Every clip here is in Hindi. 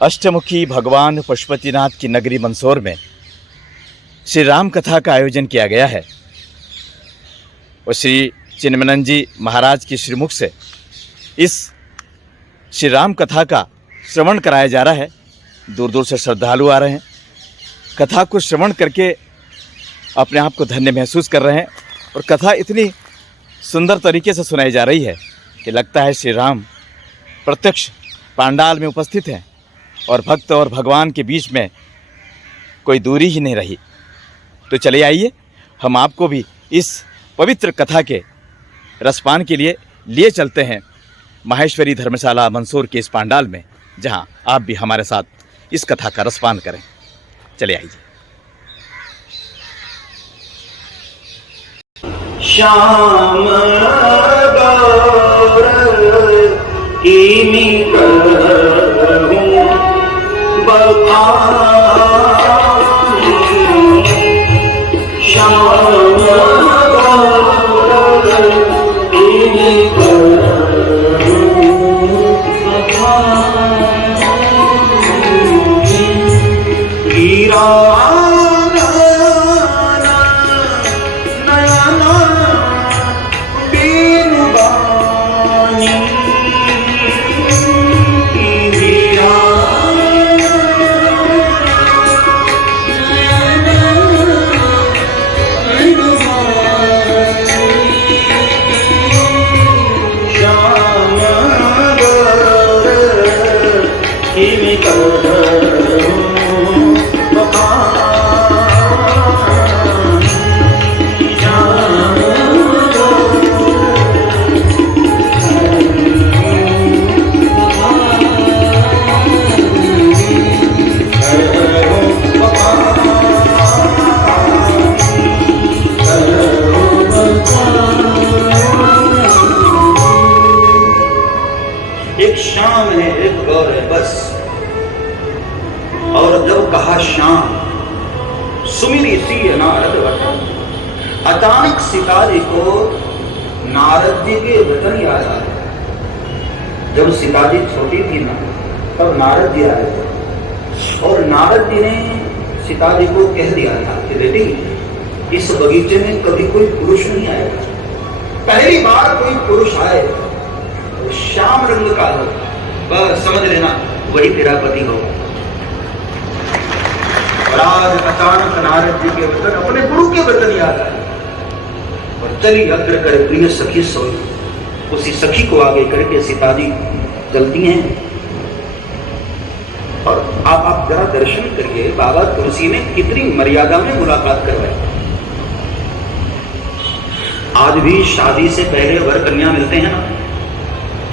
अष्टमुखी भगवान पशुपतिनाथ की नगरी मंदसौर में श्री राम कथा का आयोजन किया गया है और श्री चिन्मयानंद जी महाराज की श्रीमुख से इस श्री राम कथा का श्रवण कराया जा रहा है। दूर दूर से श्रद्धालु आ रहे हैं, कथा को श्रवण करके अपने आप को धन्य महसूस कर रहे हैं और कथा इतनी सुंदर तरीके से सुनाई जा रही है कि लगता है श्री राम प्रत्यक्ष पांडाल में उपस्थित हैं और भक्त और भगवान के बीच में कोई दूरी ही नहीं रही। तो चलिए आइए हम आपको भी इस पवित्र कथा के रसपान के लिए चलते हैं माहेश्वरी धर्मशाला मंदसौर के इस पांडाल में, जहां आप भी हमारे साथ इस कथा का रसपान करें। चलिए आइए। श्याम गौर कीनी करहूं बखानी, श्याम गौर कीनी करहूं बखानी, हीरा सुमिरी सी नारद वचन। अचानक सितारे को नारद जी के वचन याद आए। जब सीता जी छोटी थी ना, तब नारद जी आए थे और नारद जी ने सीता जी को कह दिया था कि बेटी, इस बगीचे में कभी कोई पुरुष नहीं आएगा, पहली बार कोई पुरुष आए तो श्याम रंग का हो, बस समझ लेना वही तेरा पति होगा। और आज अचानक नारद जी के वचन, अपने गुरु के वचन याद आए और चली अग्र कर प्रिय सखी सोई। उसी सखी को आगे करके सीता जी चलती हैं और आप जरा दर्शन करिए, बाबा तुलसी ने कितनी मर्यादा में मुलाकात करवाई। आज भी शादी से पहले वर कन्या मिलते हैं ना,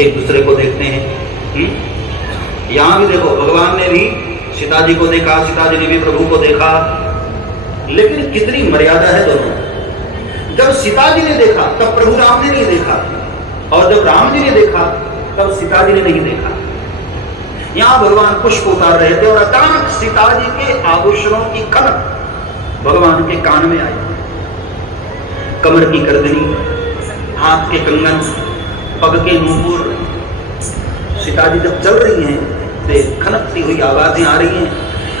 एक दूसरे को देखते हैं। यहां भी देखो, भगवान ने भी सीता जी को देखा, सीता जी ने भी प्रभु को देखा, लेकिन कितनी मर्यादा है दोनों। जब सीता जी ने देखा तब प्रभु राम ने नहीं देखा, और जब राम जी ने देखा तब सीता जी ने नहीं देखा। यहां भगवान पुष्प उतार रहे थे और अचानक सीता जी के आभूषणों की खनक भगवान के कान में आई। कमर की करदनी, हाथ के कंगन, पग के नूपुर। सीता जी जब चल रही हैं, खनकती हुई आवाजें आ रही हैं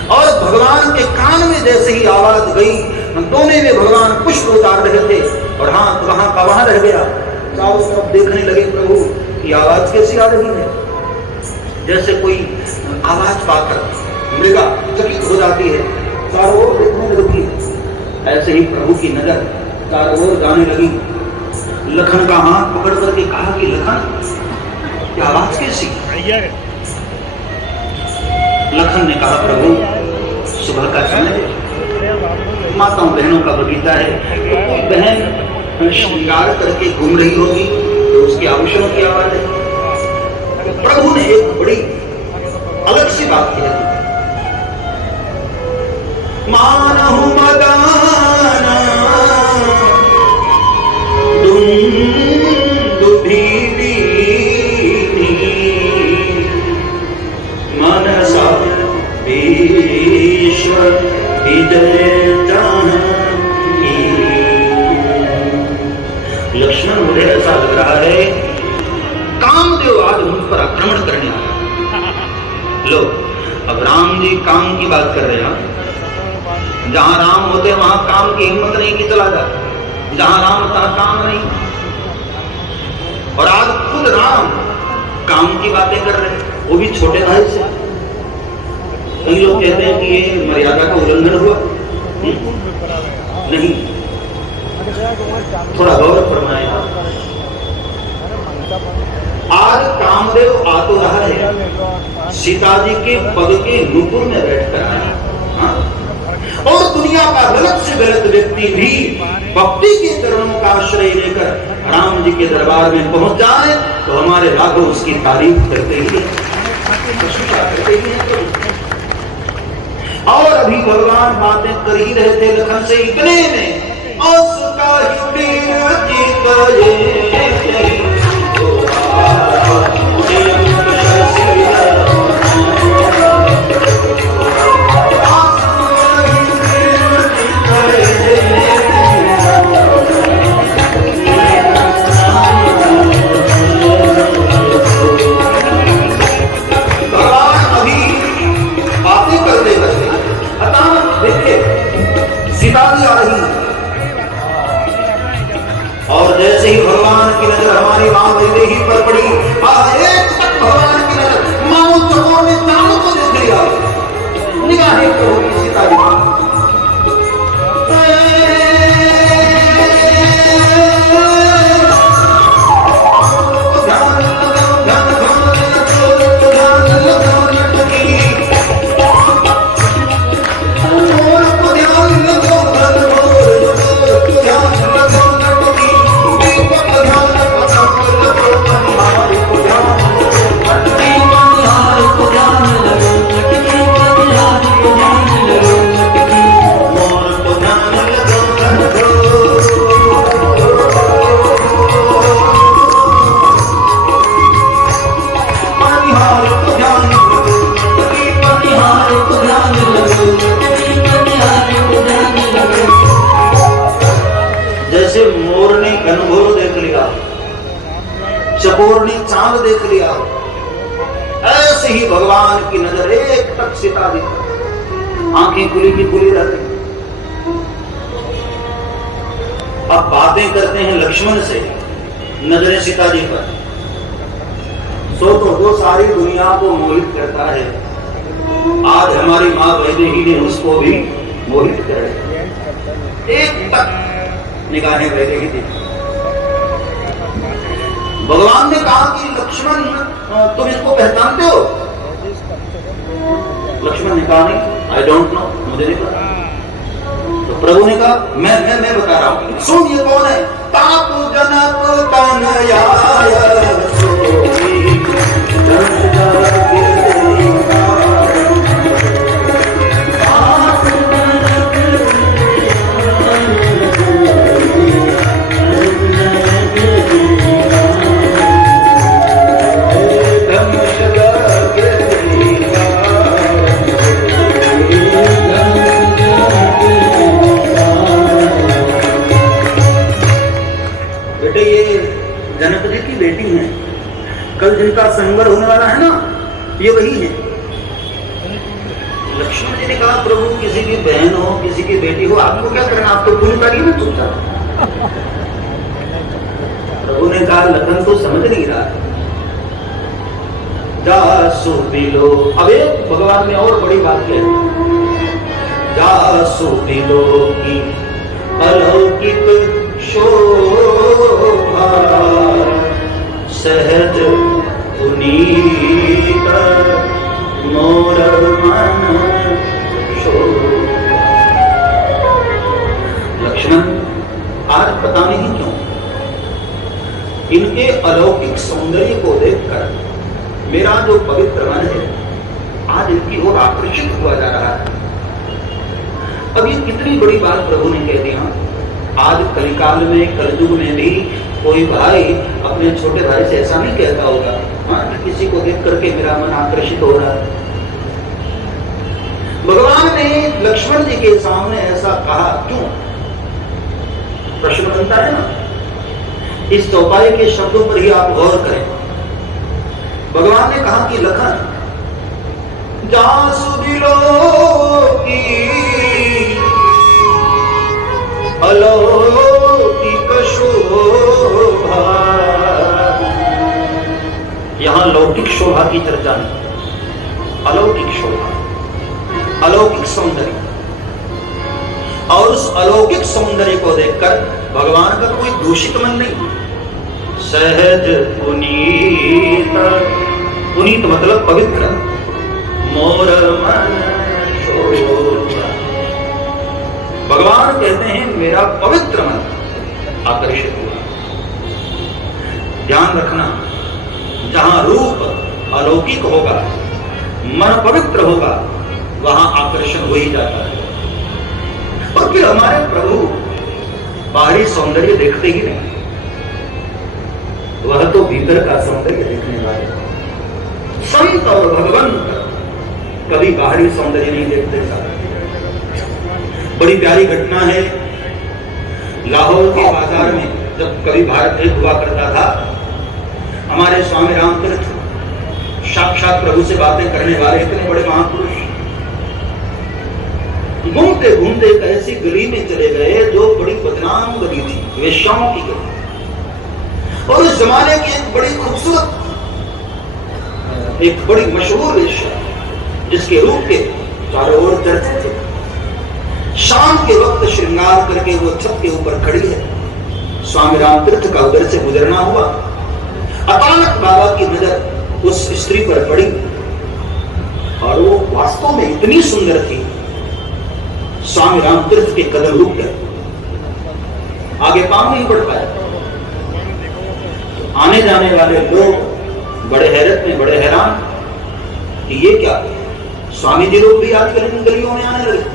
और भगवान के कान में जैसे ही आवाज गई, दोनों में भगवान पुष्प उतार रहे थे और हाथ वहां का वहां रह गया। चारों तरफ देखने लगे प्रभु की आवाज कैसी आ रही है, जैसे कोई आवाज पाकर मृगा चकित हो जाती है, चारों ओर देखने लगती है। ऐसे ही प्रभु की नजर चारों ओर जाने लगी। लखन का हाथ पकड़ करके कहा कि लखन, ये आवाज कैसी? लखन ने कहा, प्रभु सुबह का समय, माताओं बहनों का बगीचा है, तो कोई बहन श्रृंगार करके घूम रही होगी तो उसके आभूषणों की आवाज है। तो प्रभु ने एक बड़ी अलग सी बात की है। मानहु मदाना दुंदुभिनी मनसा ईश्वर विजय जानी। लक्ष्मण, मुझे ऐसा लग रहा है कामदेव आज मुझ पर आक्रमण करने आया। लो, अब राम जी काम की बात कर रहे हैं। जहां राम होते वहां काम की हिम्मत नहीं कि चला जाए, जहां राम था काम नहीं। और आज खुद राम काम की बातें कर रहे हैं, वो भी छोटे भाई से। कई लोग कहते हैं कि ये मर्यादा का उल्लंघन हुआ। नहीं, थोड़ा गौर फरमाएं। आज कामदेव आ तो रहा है, सीता जी के पद के नुपुर में बैठकर आए। और दुनिया का गलत से गलत व्यक्ति भी भक्ति के चरणों का आश्रय लेकर राम जी के दरबार में पहुंच जाए तो हमारे राघव उसकी तारीफ करते ही हैं। और अभी भगवान बातें कर ही रहे थे लखन से, इतने में और जैसे ही भगवान की नजर हमारी मां वैदेही पर पड़ी, एक तक भगवान की नजर मानो चकोर में चांद को देख लिया। निगाहें तो होगी सीता जी। जैसे मोर ने घनघोर देख लिया, चकोर ने चांद देख लिया, ऐसे ही भगवान की नजर एक तक सीता दी, आंखें खुली की खुली रहती। अब बातें करते हैं लक्ष्मण से, नजरें सीता जी पर। सो तो सारी दुनिया को मोहित करता है, आज हमारी मां वैदेही ने उसको भी मोहित कर दिया। एक तक निगाहें वैदेही थी। भगवान ने कहा कि लक्ष्मण तुम इसको पहचानते हो? लक्ष्मण ने कहा नहीं, आई डोंट नो, मुझे नहीं पता। तो प्रभु ने कहा मैं बता रहा हूं, सुन ये कौन है? तापु जनक तनया जनक जी की बेटी है, कल जिनका संवर होने वाला है ना, ये वही है। लक्ष्मण जी ने कहा प्रभु किसी की बहन हो, किसी की बेटी हो, आपको क्या करना, आप तो पूरी करिए ना चुपचाप। प्रभु ने कहा लखन तो समझ नहीं रहा है। जासु बिलो, अब एक भगवान ने और बड़ी बात कही, जासु बिलो की अलौकिक शोभा सहज पुनीत मोर मन शोभा। लक्ष्मण आज पता नहीं क्यों इनके अलौकिक सौंदर्य को देखकर मेरा जो पवित्र मन है आज इनकी ओर आकर्षित हुआ जा रहा है। अब ये कितनी बड़ी बात प्रभु ने कह दिया। आज कलिकाल में, कलयुग में भी कोई भाई अपने छोटे भाई से ऐसा नहीं कहता होगा कि किसी को देख करके मेरा मन आकर्षित हो रहा है। भगवान ने लक्ष्मण जी के सामने ऐसा कहा क्यों? प्रश्न बनता है ना। इस चौपाई के शब्दों पर ही आप गौर करें। भगवान ने कहा कि लखन जासु दिलो की अलौकिक शोभा। यहां लौकिक शोभा की चर्चा नहीं, अलौकिक शोभा, अलौकिक सौंदर्य। और उस अलौकिक सौंदर्य को देखकर भगवान का कोई दूषित मन नहीं। सहज पुनीत, पुनीत मतलब पवित्र, मोर मन शोभा। भगवान कहते हैं मेरा पवित्र मन आकर्षित हुआ। ध्यान रखना, जहां रूप अलौकिक होगा, मन पवित्र होगा, वहां आकर्षण हो ही जाता है। और फिर हमारे प्रभु बाहरी सौंदर्य देखते ही नहीं, वह तो भीतर का सौंदर्य देखने वाले। संत और भगवंत कभी बाहरी सौंदर्य नहीं देखते। बड़ी प्यारी घटना है, लाहौर के बाजार में जब कभी भारत एक हुआ करता था, हमारे स्वामी रामतीर्थ साक्षात प्रभु से बातें करने वाले इतने बड़े महापुरुष घूमते घूमते एक ऐसी गली में चले गए जो बड़ी बदनाम गली थी, वेश्याओं की गली। और उस जमाने की एक बड़ी खूबसूरत, एक बड़ी मशहूर वेश्या, जिसके रूप के चारों ओर चर्चे थे। शाम के वक्त श्रृंगार करके वो छत के ऊपर खड़ी है। स्वामी रामतीर्थ का उधर से गुजरना हुआ, अचानक बाबा की नजर उस स्त्री पर पड़ी और वो वास्तव में इतनी सुंदर थी, स्वामी रामतीर्थ के कदम रुक गए, आगे पांव नहीं बढ़ पाए। आने जाने वाले लोग बड़े हैरत में, बड़े हैरान कि ये क्या, स्वामी जी लोग भी आजकल इन गलियों में आने लगे।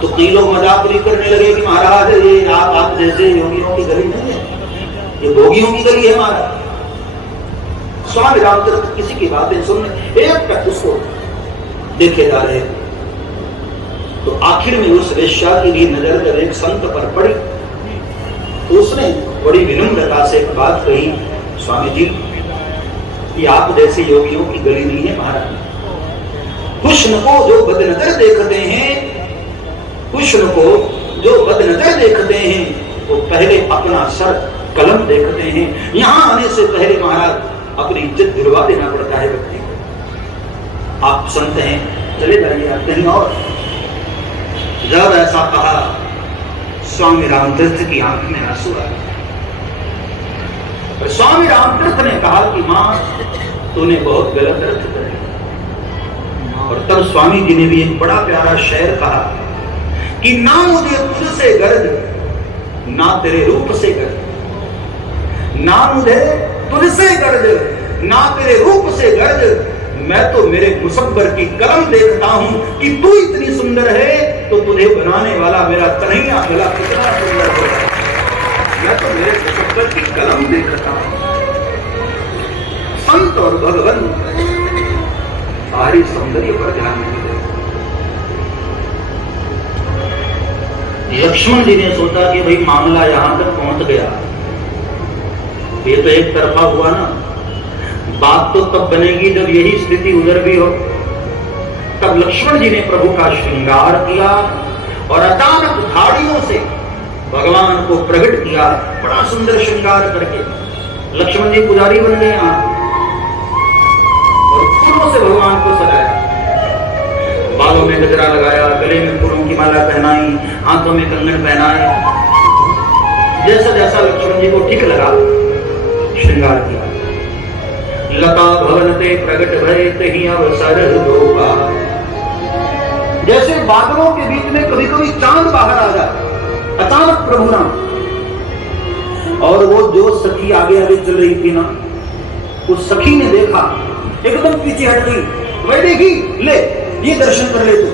तो कई लोग मजाक भी करने लगे कि महाराज ये आप जैसे योगियों की गली नहीं है, ये भोगियों की गली है महाराज। स्वामी रामतीर्थ किसी की बातें सुनने एक टक उसको देखे जा रहे। तो आखिर में उस वेश्या की भी नजर जब एक संत पर पड़ी तो उसने बड़ी विनम्रता से एक बात कही, स्वामी जी कि आप जैसे योगियों की गली नहीं है महाराज। हुस्न को जो बदनजर देखते हैं, हुस्न को जो बदनजर देखते हैं, वो पहले अपना सर कलम देखते हैं। यहां आने से पहले महाराज अपनी इज्जत गिरवा देना पड़ता है व्यक्ति को। आप सुनते हैं, चले जाइए आप कहीं और। जब ऐसा कहा, स्वामी रामतीर्थ की आंख में आंसू आए। स्वामी रामतीर्थ ने कहा कि मां तूने बहुत गलत अर्थ करे। और तब स्वामी जी ने भी एक बड़ा प्यारा शेर कहा कि ना मुझे तुझसे गर्ज, ना तेरे रूप से गर्ज, ना मुझे तुझसे गर्ज, ना तेरे रूप से गर्ज। मैं तो मेरे मुसब्बर की कलम देखता हूं कि तू इतनी सुंदर है तो तुझे बनाने वाला मेरा कन्हैया गला कितना सुंदर है। मैं तो मेरे मुसब्बर की कलम देखता हूं। संत और भगवान बाहरी सौंदर्य पर ध्यान नहीं देते। लक्ष्मण जी ने सोचा कि भाई मामला यहां तक पहुंच गया, ये तो एक तरफा हुआ ना, बात तो तब बनेगी जब यही स्थिति उधर भी हो। तब लक्ष्मण जी ने प्रभु का श्रृंगार किया और अचानक झाड़ियों से भगवान को प्रकट किया, बड़ा सुंदर श्रृंगार करके। लक्ष्मण जी पुजारी बन गए और फूलों से भगवान को सजाया, बालों में गजरा लगाया, गले में फूलों की माला पहनाई, हाथों में कंगन पहनाए। जैसा जैसा लक्ष्मण जी को ठीक लगा श्रृंगार किया। लता भवन ते प्रगट भय तहि अवसर होगा। जैसे बादलों के बीच में कभी कभी चांद बाहर आ जाए, अचानक प्रभु नाम। और वो जो सखी आगे आगे चल रही थी ना, उस सखी ने देखा, एकदम पीछे हट गई, वह देखी ले ये दर्शन कर ले तू।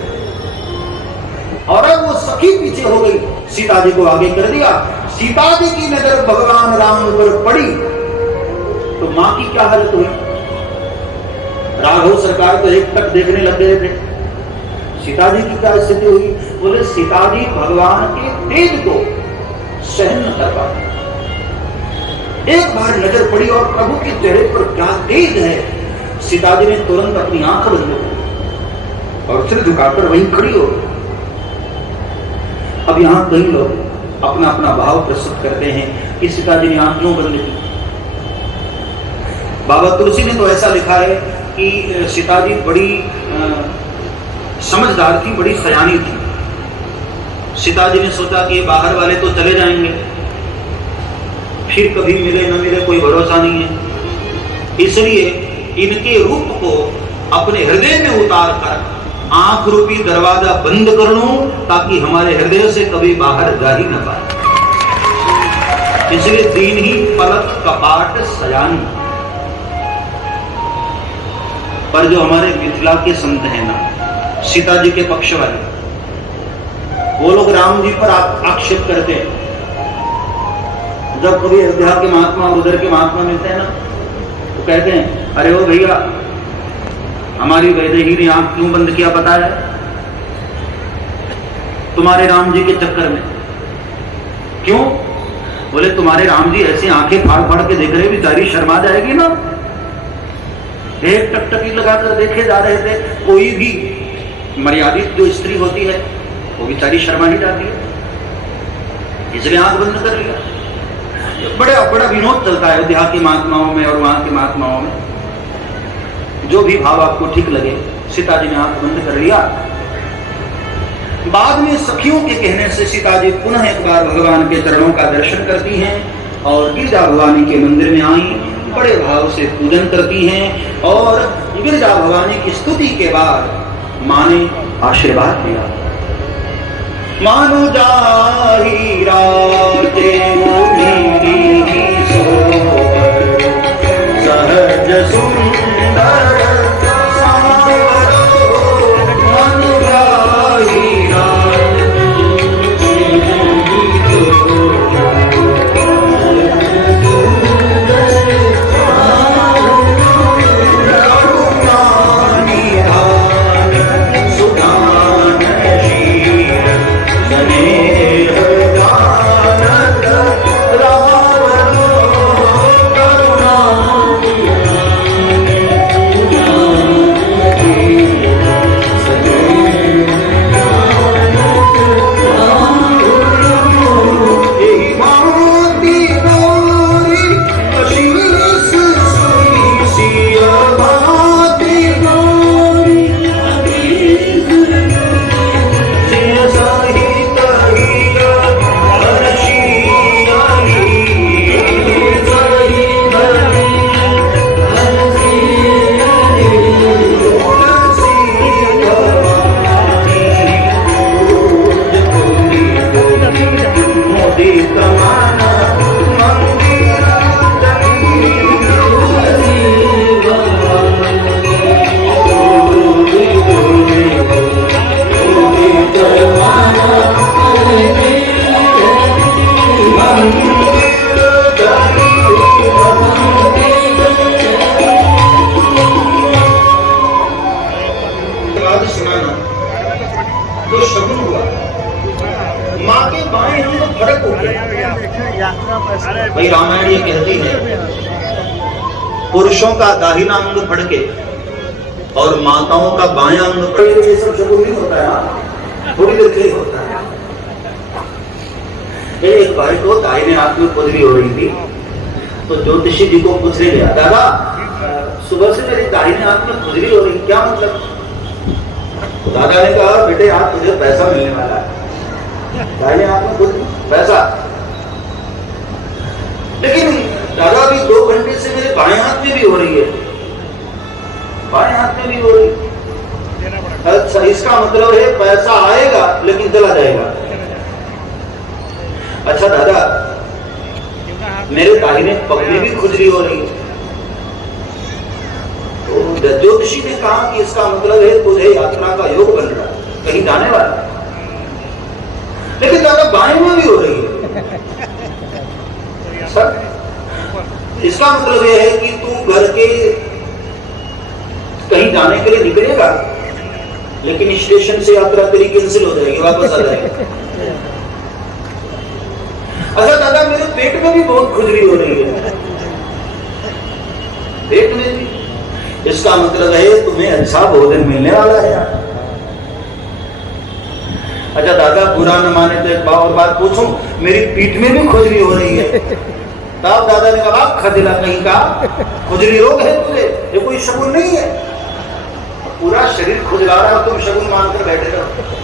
और अब वो सखी पीछे हो गई, सीता जी को आगे कर दिया। सीता जी की नजर भगवान राम पर पड़ी तो मां की क्या हालत हुई। राघव सरकार तो एक तक देखने लग गए थे, सीता जी की क्या स्थिति हुई। बोले सीता जी भगवान के तेज को सहन न कर पाते। एक बार नजर पड़ी और प्रभु के चेहरे पर क्या तेज है। सीता जी ने तुरंत अपनी आंख बंद कर और सिर झुकाकर वहीं खड़ी हो गई। अब यहाँ कई लोग अपना अपना भाव प्रस्तुत करते हैं कि सीता जी ने आंख क्यों बंद की। बाबा तुलसी ने तो ऐसा लिखा है कि सीता जी बड़ी समझदार थी, बड़ी सयानी थी। सीता जी ने सोचा कि बाहर वाले तो चले जाएंगे, फिर कभी मिले न मिले कोई भरोसा नहीं है, इसलिए इनके रूप को अपने हृदय में उतार कर आंख रूपी दरवाजा बंद कर लूं ताकि हमारे हृदय से कभी बाहर जा ही न पाए। इसलिए दीन ही पलक कपाट सयानी। पर जो हमारे मिथिला के संत हैं ना, सीता जी के पक्ष वाले, वो लोग राम जी पर आक्षेप करते हैं। जब कभी अयोध्या के महात्मा उधर के महात्मा मिलते हैं ना, तो कहते हैं अरे ओ भैया, हमारी वैदेही ने आंख क्यों बंद किया पता है? तुम्हारे राम जी के चक्कर में। क्यों? बोले तुम्हारे राम जी ऐसी आंखें फाड़ फाड़ के देख रहे, बेचारी शर्मा जाएगी ना। एक टकटकी लगाकर देखे जा रहे थे, कोई भी मर्यादित जो स्त्री होती है वो बेचारी शर्मा ही जाती है, इसलिए आंख बंद कर लिया। बड़ा बड़ा विनोद चलता है अयोध्या के महात्माओं में और वहां के महात्माओं में। जो भी भाव आपको ठीक लगे, सीता जी ने आंख बंद कर लिया। बाद में सखियों के कहने से सीता जी पुनः एक बार भगवान के चरणों का दर्शन करती हैं और गिरिजा भवानी के मंदिर में आई, बड़े भाव से पूजन करती हैं और गिरिजा भवानी की स्तुति के बाद मां ने आशीर्वाद दिया। मानो जाही राजे मेरी सोवर, सहज सुंदर भाई रामायण ये कहती है पुरुषों का दाहिना अंग फड़के और माताओं का बायां अंग फड़के। ये सब शगुन नहीं होता है, थोड़ी देर के लिए होता है। एक भाई को दाहिने हाथ में खुजली हो रही थी, तो ज्योतिषी जी को पूछने गया, दादा सुबह से मेरी दाहिने हाथ में खुजली हो रही, क्या मतलब? तो दादा ने कहा बेटे आज तुझे पैसा मिलने वाला है, दाहिने हाथ में खुजली पैसा। लेकिन दादा भी 2 घंटे से मेरे बाएं हाथ में भी हो रही है, बाएं हाथ में भी हो रही। अच्छा, इसका मतलब है पैसा आएगा लेकिन चला जाएगा। अच्छा दादा मेरे दाहिने पग में भी खुजली हो रही है। तो ज्योतिषी ने कहा कि इसका मतलब है तुझे यात्रा का योग बन रहा है, कहीं जाने वाला। लेकिन दादा बाएं में भी हो रही है। सर इसका मतलब यह है कि तू घर के कहीं जाने के लिए निकलेगा, लेकिन स्टेशन से यात्रा तेरी कैंसिल हो जाएगी, वापस आ जाएगी। अच्छा दादा मेरे पेट में भी बहुत खुजली हो रही है, पेट में भी। इसका मतलब है तुम्हें अच्छा भोजन मिलने वाला है। अच्छा दादा बुरा न माने तो एक और बात पूछूं, मेरी पीठ में भी खुजली हो रही है। तब दादा ने कहा खदिला कहीं का, खुजली रोग है तुझे, ये कोई शगुन नहीं है। पूरा शरीर खुजला रहा है, तुम शगुन मानकर बैठे रहो।